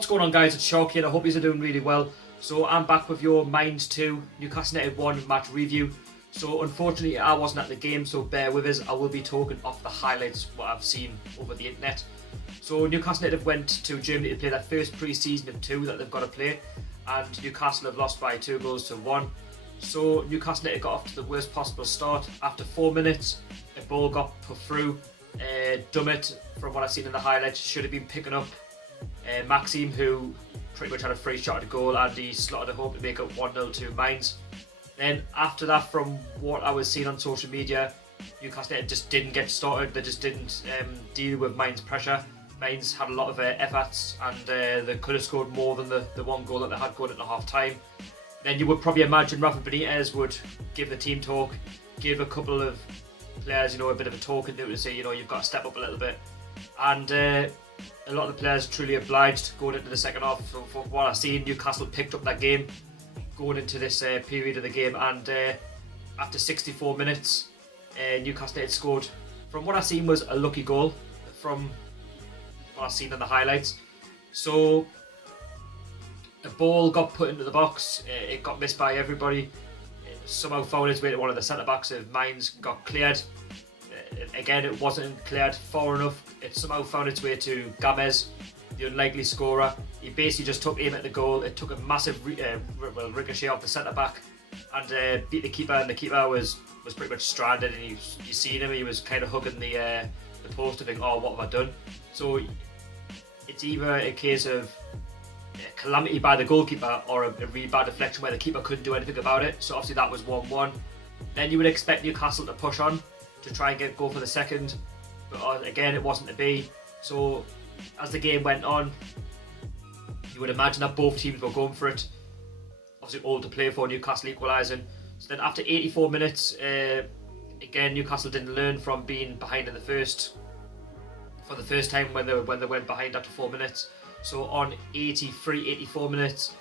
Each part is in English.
What's going on, guys? It's Shark here. I hope you're doing really well. So I'm back with your Mainz 2 Newcastle United 1 match review. So unfortunately I wasn't at the game, so bear with us. I will be talking off the highlights, what I've seen over the internet. So Newcastle United went to Germany to play their first pre-season of 2 that they've got to play, and Newcastle have lost by 2-1. So Newcastle United got off to the worst possible start. After 4 minutes, a ball got put through. Dummett, from what I've seen in the highlights, should have been picking up Maxime, who pretty much had a free shot at the goal, and he slotted it home to make it 1-0 to Mainz. Then after that, from what I was seeing on social media, Newcastle United just didn't get started. They just didn't deal with Mainz pressure. Mainz had a lot of efforts, and they could have scored more than the one goal that they had going into half time. Then you would probably imagine Rafa Benitez would give the team talk, give a couple of players, a bit of a talk and do to say, you've got to step up a little bit. And a lot of the players truly obliged going into the second half. So from what I've seen, Newcastle picked up that game going into this period of the game, and after 64 minutes, Newcastle United scored. From what I've seen was a lucky goal from what I've seen in the highlights. So a ball got put into the box, it got missed by everybody. It somehow found its way to one of the centre backs of Mainz, got cleared. Again, it wasn't cleared far enough. It somehow found its way to Gamez, the unlikely scorer. He basically just took aim at the goal. It took a massive ricochet off the centre back and beat the keeper. And the keeper was pretty much stranded. And you seen him. He was kind of hugging the post to think, "Oh, what have I done?" So it's either a case of calamity by the goalkeeper or a really bad deflection where the keeper couldn't do anything about it. So obviously that was 1-1. Then you would expect Newcastle to push on to try and go for the second, but again it wasn't to be. So as the game went on, you would imagine that both teams were going for it, obviously all to play for, Newcastle equalising. So then after 84 minutes, again Newcastle didn't learn from being behind in the first for the first time when they went behind after 4 minutes. So on 84 minutes,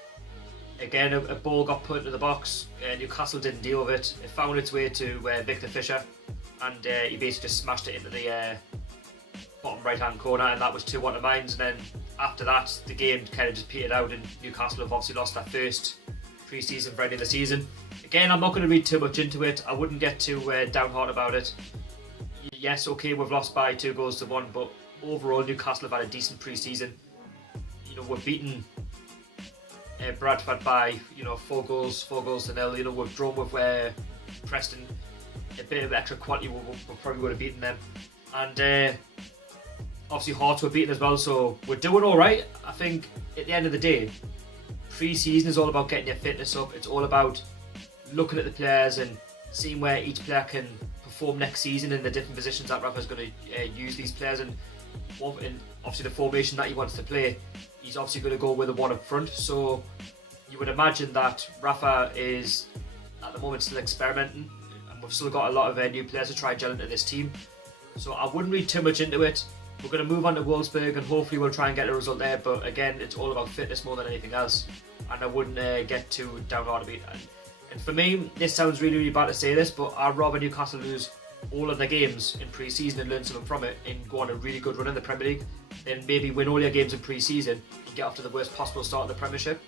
again a ball got put into the box. Newcastle didn't deal with it. It found its way to Victor Fisher, and he basically just smashed it into the bottom right hand corner, and that was 2-1 to Mainz. And then after that, the game kind of just petered out, and Newcastle have obviously lost their first pre-season friendly of the season. Again, I'm not going to read too much into it. I wouldn't get too downhearted about it. Yes, okay, we've lost by 2-1, but overall Newcastle have had a decent pre-season. We've beaten Bradford by 4 goals to nil. We've drawn with Preston. A bit of extra quality, we probably would have beaten them, and obviously Hearts were beaten as well. So we're doing all right. I think at the end of the day, pre-season is all about getting your fitness up. It's all about looking at the players and seeing where each player can perform next season in the different positions that Rafa's going to use these players in. And obviously the formation that he wants to play, he's obviously going to go with the one up front. So you would imagine that Rafa is at the moment still experimenting, and we've still got a lot of new players to try and gel into this team. So I wouldn't read too much into it. We're going to move on to Wolfsburg, and hopefully we'll try and get a result there. But again, it's all about fitness more than anything else, and I wouldn't get too downhearted. And for me, this sounds really, really bad to say this, but I'd rather Newcastle lose all of their games in pre-season and learn something from it and go on a really good run in the Premier League, then maybe win all your games in pre-season and get off to the worst possible start in the Premiership.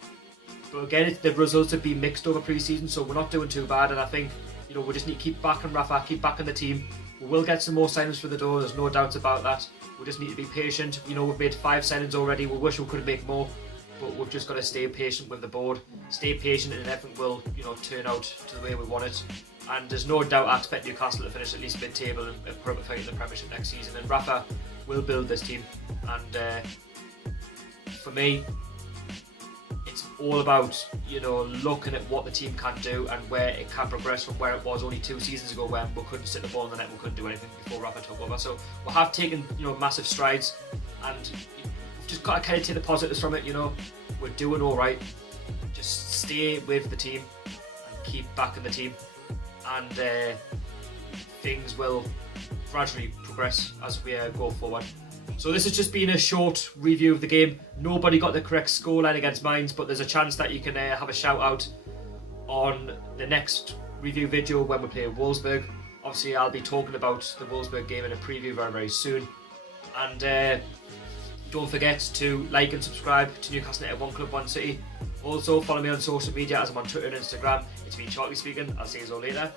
But again, the results have been mixed over pre-season, so we're not doing too bad, and I think we just need to keep backing Rafa, keep backing the team. We will get some more signings for the door, there's no doubt about that. We just need to be patient. We've made 5 signings already. We wish we could make more, but we've just got to stay patient with the board, stay patient, and everything will turn out to the way we want it. And there's no doubt I expect Newcastle to finish at least mid-table and put up a fight in the Premiership next season. And Rafa will build this team. And for me, it's all about looking at what the team can do and where it can progress from where it was only 2 seasons ago when we couldn't sit the ball in the net, we couldn't do anything before Rafa took over. So we have taken massive strides, and we've just got to kind of take the positives from it. We're doing all right. Just stay with the team and keep backing the team, and things will gradually progress as we go forward. So this has just been a short review of the game. Nobody got the correct scoreline against Mainz, but there's a chance that you can have a shout out on the next review video when we play Wolfsburg. Obviously I'll be talking about the Wolfsburg game in a preview very, very soon. And Don't forget to like and subscribe to Newcastle United One Club One City. Also follow me on social media as I'm on Twitter and Instagram. It's been Chalky speaking. I'll see you all later.